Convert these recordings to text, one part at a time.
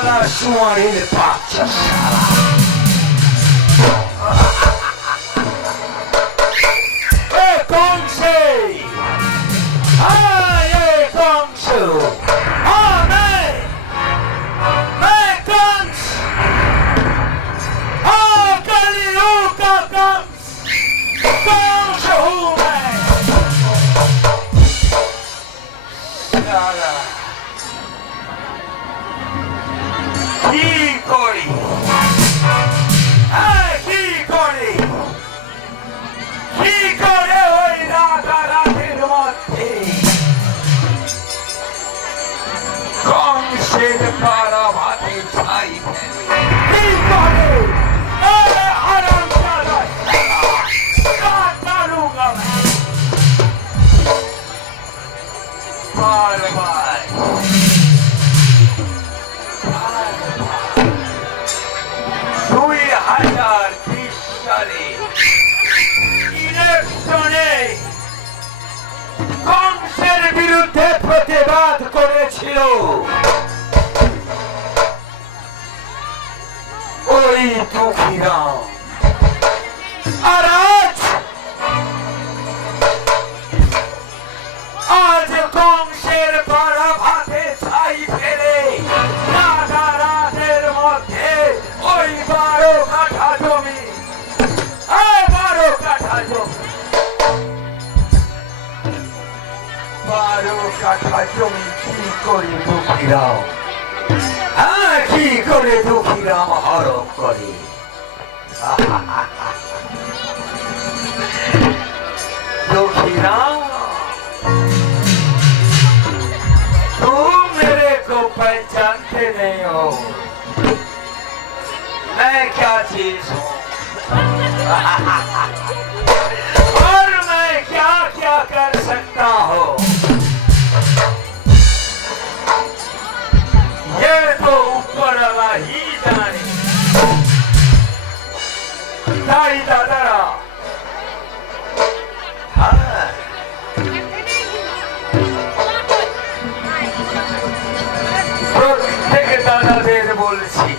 শালা শুয়ারের বাচ্চা শালা এ কংসে এ কংস मैं कंस कलियुग का कंस कंस हूँ मैं साला की कोई ওই রাধা রাধের মধ্যে কংসের পাড়া ভাতে ছাই ফেলে কি করে আরাম চালায় কাটালুগা বারবার 2020 সালে ইলেকশনে কংসের বিরুদ্ধে প্রতিবাদ করেছিল ওই দুঃখীরা আর আজ কংসের পাড়া ভাতে ছাই ফেলে রাধা রাধের মধ্যে ওই 12 কাঠা জমি 12 কাঠা জমি 12 কাঠা জমি কি করে দুঃখীরাও কি করে দুঃখীরাম হরণ করে दुखीराम तुम मेरे को पहचानते नहीं हो मैं क्या चीज हूँ और मैं क्या क्या कर सकता हूँ ये तो ऊपर वाला ही जाने दाई दादारा প্রত্যেক দাদাদের বলছি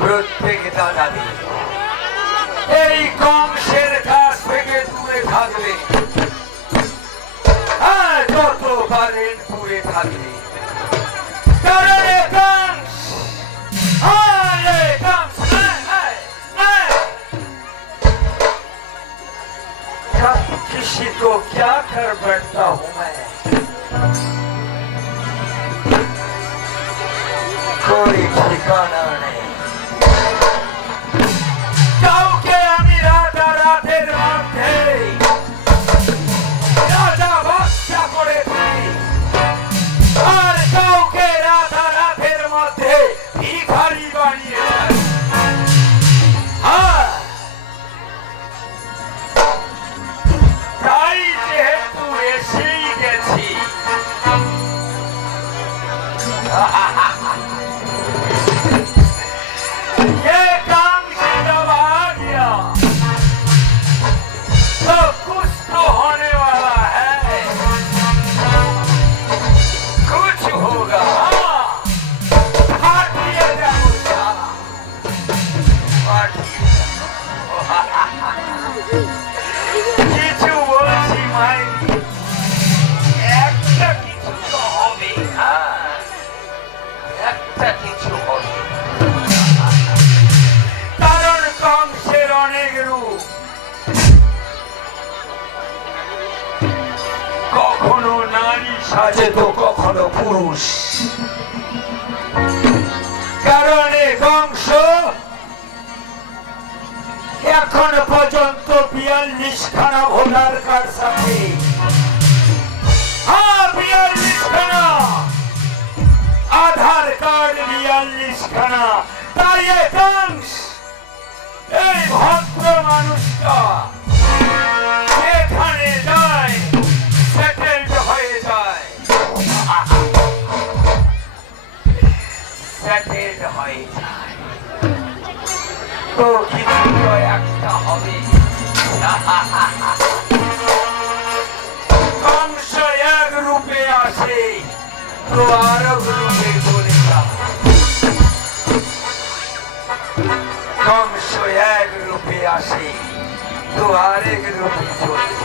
প্রত্যেক দাদাদের এই কংসের কাছ থেকে দূরে থাকবে যত পারেন দূরে থাকবে কারণ কংস किसी को क्या कर बैठता हूँ मैं कोई ठिकाना नहीं কাউকে আমি রাধা রাধের মধ্যে রাজা বাদশা করে দিই আর কাউকে রাধা রাধের মধ্যে ভিখারি বানিয়ে তাই যেহেতু এসেই গেছি ये काम से जब आ गया तो कुछ तो होने वाला है कुछ होगा फाटिए जाऊंगा কিছু বলছি মাইনি একটা কিছু তো হবে একটা কিছু হবে কারণ কংসের অনেক রূপ কখনো নারী সাজে তো কখনো পুরুষ কারণে কংস এখন পর্যন্ত 42 খানা ভোটার কার্ড সাথে 42 খানা আধার কার্ড 42 খানা তাই কংস এই ভদ্র মানুষটা যেখানে যায় সেটেলড হয়ে যায় সেটেলড হয়ে যায় তো কিছু তো একটা হবে কংস এক রূপে আসে তো আরো রূপে বলে কংস এক রূপে আসে তো আরেক রূপে চলে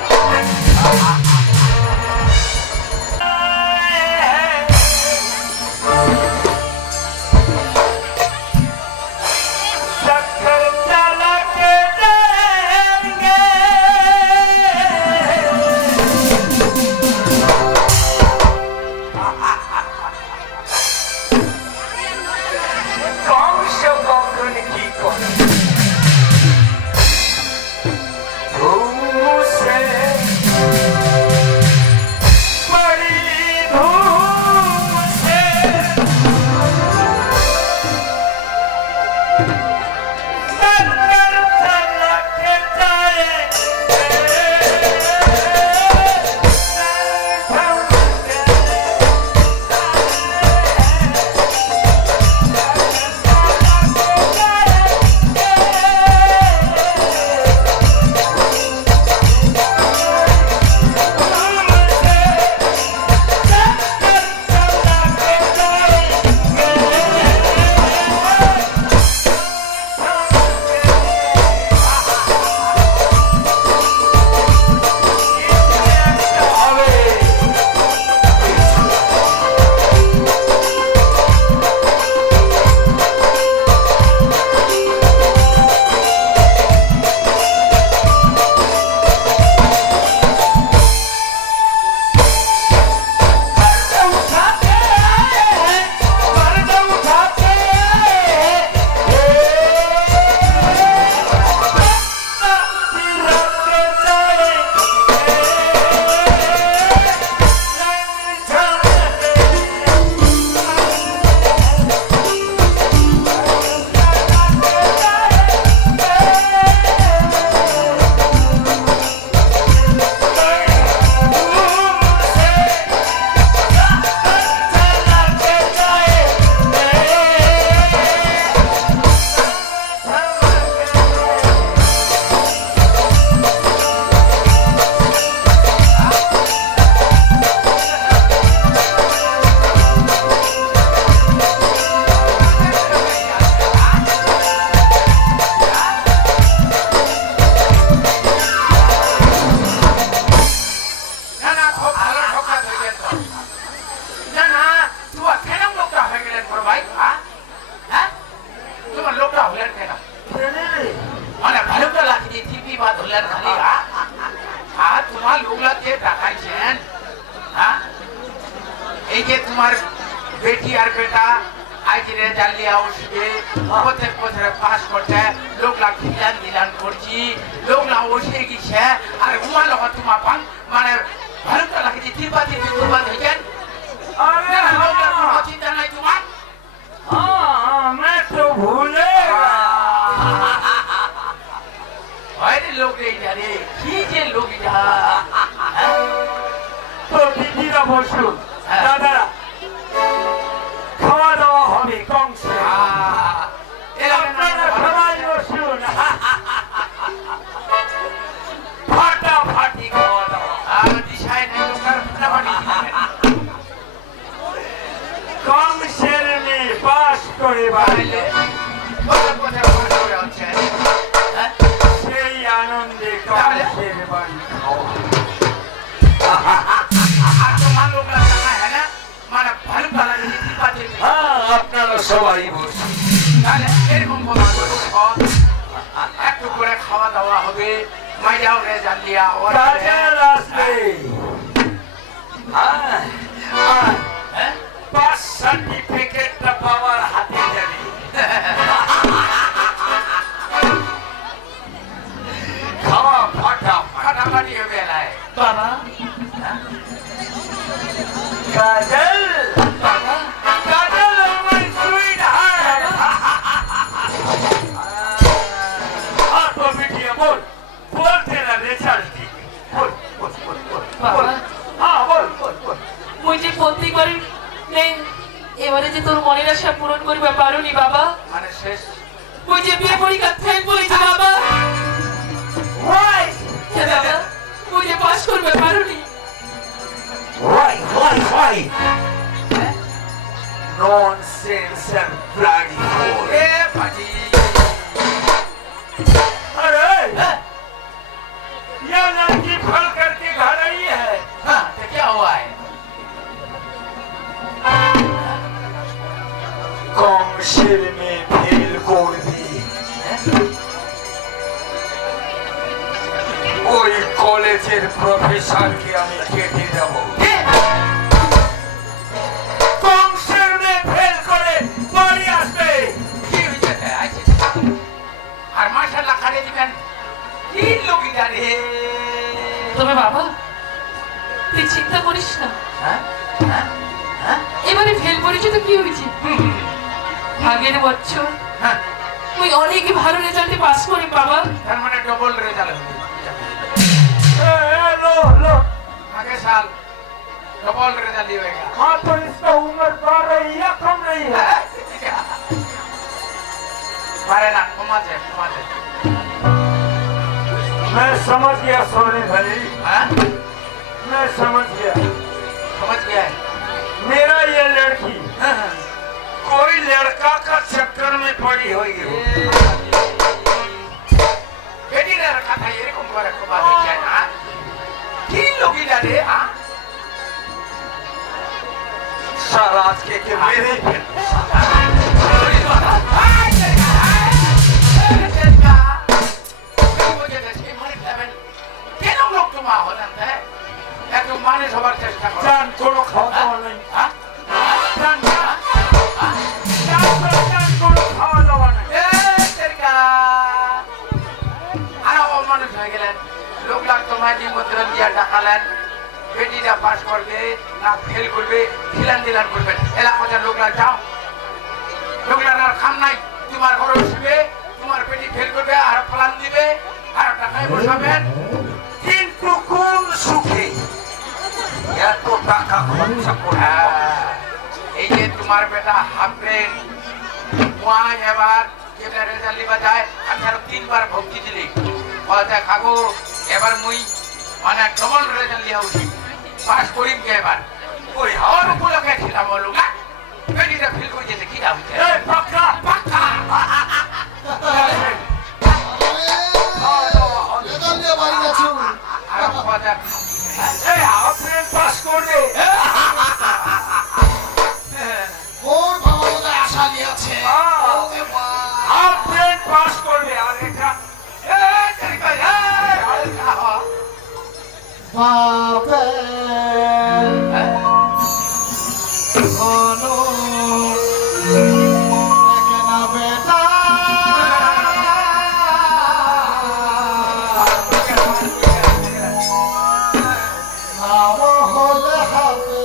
nonsense and bloody fool. भाजी अरे यह लड़की फल करके घर आई है। हाँ तो क्या हुआ है? कौशल में फेल कर दी। ওই কলেজের প্রফেসরকে আমি কেটে দেব। কংসের মেয়ে ফেল করে বাড়ি আসবে। কি হয়েছে? আর মাশাআল্লাহ খাড়ে দিবেন কি লোকই জানে। তবে বাবা তুই চিন্তা করিস না। হ্যাঁ হ্যাঁ হ্যাঁ এবারে ফেল করেছি তো কি হয়েছে? আগের বছর হ্যাঁ তুই অনেক ভালো রেজাল্টে পাস করি বাবা। তার মানে ডবল রেজাল্ট হলো। लो लो आगे साल डबल रिजल्ट होएगा। हाँ तो इसका उम्र बढ़ रही है कम नहीं है। मारे ना कमा दे। मैं समझ गया सोनी भाई। हाँ मैं समझ गया। समझ गया है। मेरा ये लड़की हाँ, कोई लड़का का चक्कर में पड़ी हुई हो। बेटी ने रखा था ये कुंभ रखो बात क्या ना? तीन लोग ही डाले हाँ साराज के मेरे माने सवार चेष्टा करो जान कोनो खाओ नहीं। हाँ जान कोनो खाओ लवा नहीं। लोग तुम्हारे निमंत्रण दिया डाकालें बेटी ना पास करबे ना फेल करबे খিলান দিলান করবে এলাকাতে লোকরা যাও লোকরা আর খাম নাই তোমার ঘরে বসবে তোমার বেটি ফেল করবে আর প্ল্যান দিবে আর টাকায় বসাবেন কিন্তু কোন সুখে এত টাকা খরচা করে। এই যে তোমার বেটা হাফেন ওয়াই এবার যেটা রেজাল্ট লিবা যায় আমি আরো 3 বার ভক্তি দিলি বলতে খাগো এবার মুই মানে ডবল রেজাল্ট লিয়া উঠি পাস করিম কে এবার ওই আর উপলক্ষে ছিলাম লোক বেটিটা ফিল করে যেতে কি দাও এই পাক্কা পাক্কা আর কথা এই আপনি পাস করবে। ওর বাবা ওদের আশা নিয়েছে আপনি পাস করবে আর এটা বাপে কোনো না বেটা নাম হলে হবে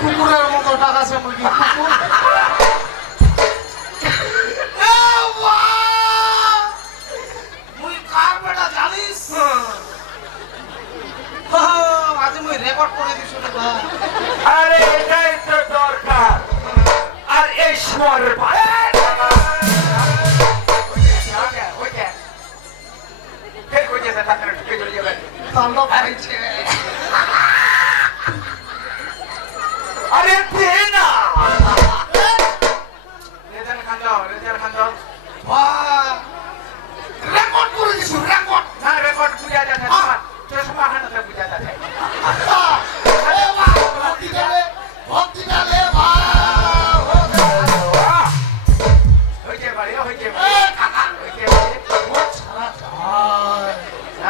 কুকুরের মতো ডাকাছে মুরগি কুকুর এ বাহ! মুই কার বেটা জানিস আজ মুই রেকর্ড করে দিছি রে ভাই আরে এটাই তো দরকার আর এই সময়ের ভাই তাণ্ডব হয়েছে আরে দে না বাহ! রেকর্ড করে দিছি রেকর্ড ভক্তি ডালে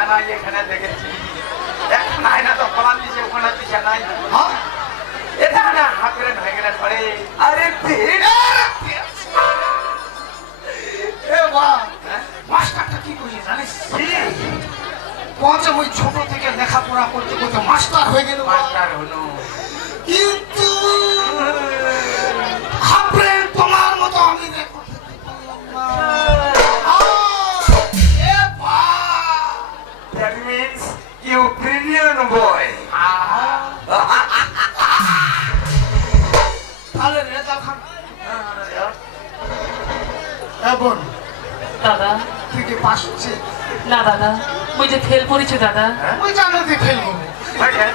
ভাই এখানে দেখেছি এখন আয়না তো ফলান দিছে ওখানে দিছে নাই এটা না হাত করে হয়ে গেলেন পরে আরে দে না মাস্টারটা কি করি জানিস পৌঁছে ওই ছোট থেকে লেখাপড়া করতে করতে মাস্টার হয়ে গেল মাস্টার হলো কিন্তু হাবরে তোমার মতো আমি রেকর্ড করতে পারলাম না এ বাহ! that means you brilliant boy তাহলে রেজা খান বোন দাদা তুই কি পাস হচ্ছে না দাদা ওই যে ফেল করেছে দাদা ওই জানো তুই ফেলবো হয়েছে